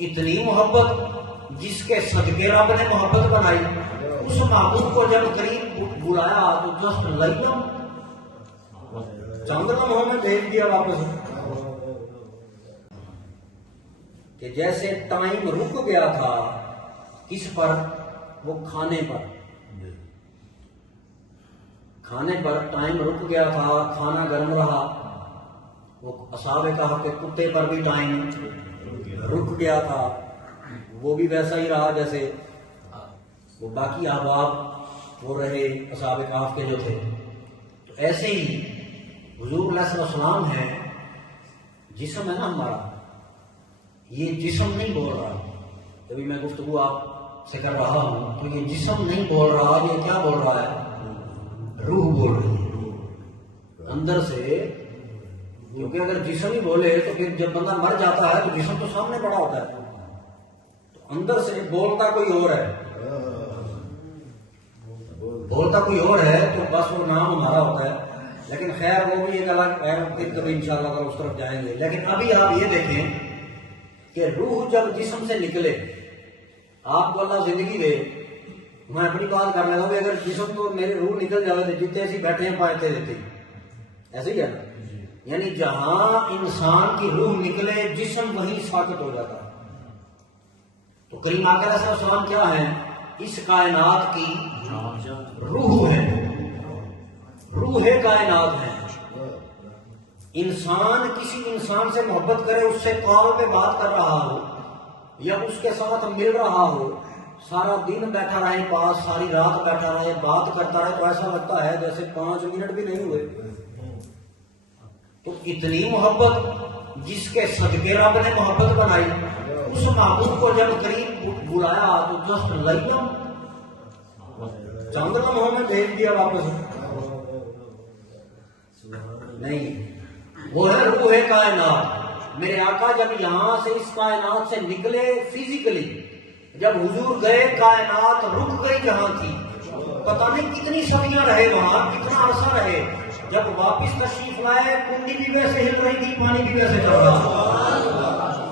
इतनी मोहब्बत जिसके सदके रब ने मोहब्बत बनाई, उस महबूब को जब करीब बुलाया तो जस्ट लइयम चंद लम्हों में भेज दिया वापस। कि जैसे टाइम रुक गया था, किस पर? वो खाने पर टाइम रुक गया था, खाना गर्म रहा। वो असहाबे कहा कि कुत्ते पर भी टाइम रुक गया था, वो भी वैसा ही रहा जैसे वो बाकी अहबाब वो रहे असहाबे कहफ के जो थे। तो ऐसे ही हुजूर अलैहिस्सलाम है, जिस्म है ना हमारा, ये जिस्म नहीं बोल रहा। जब मैं गुफ्तगू आपसे कर रहा हूं तो ये जिस्म नहीं बोल रहा, ये क्या बोल रहा है? रूह बोल रही है अंदर से। क्योंकि अगर जिस्म ही बोले तो फिर जब बंदा मर जाता है तो जिस्म तो सामने पड़ा होता है, तो अंदर से बोलता कोई और है, तो बस वो नाम हमारा होता है। लेकिन खैर वो भी एक अलग है, फिर कभी इंशाअल्लाह उस तरफ जाएंगे। लेकिन अभी आप ये देखें कि रूह जब जिस्म से निकले, आपको अल्लाह जिंदगी दे, मैं अपनी बात कर लेता हूँ, अगर जिस्म तो मेरे रूह निकल जावे तो जितने ऐसी बैठे हैं पाते देते, ऐसे ही है ना। यानी जहां इंसान की रूह निकले जिस्म वहीं साकत हो जाता है। तो करीम आका अलैहिस्सलाम क्या है? इस कायनात की रूह है, रूह कायनात है। इंसान किसी इंसान से मोहब्बत करे, उससे कॉल पे बात कर रहा हो या उसके साथ मिल रहा हो, सारा दिन बैठा रहे पास, सारी रात बैठा रहे, बात करता रहे, तो ऐसा लगता है जैसे 5 मिनट भी नहीं हुए। तो इतनी मोहब्बत जिसके सदके रब ने मोहब्बत बनाई, उस महबूब को जब करीब बुलाया तो जस्ट लइयम चंद लम्हों में भेज दिया वापस। नहीं, वो है रूह कायनात। मेरे आका जब यहां से इस कायनात से निकले फिजिकली, जब हुजूर गए कायनात रुक गई जहां थी, पता नहीं कितनी सदियां रहे वहां, कितना अरसा रहे। जब वापिस तशरीफ लाए, कुंडी भी वैसे हिल रही थी, पानी भी वैसे चल रहा था।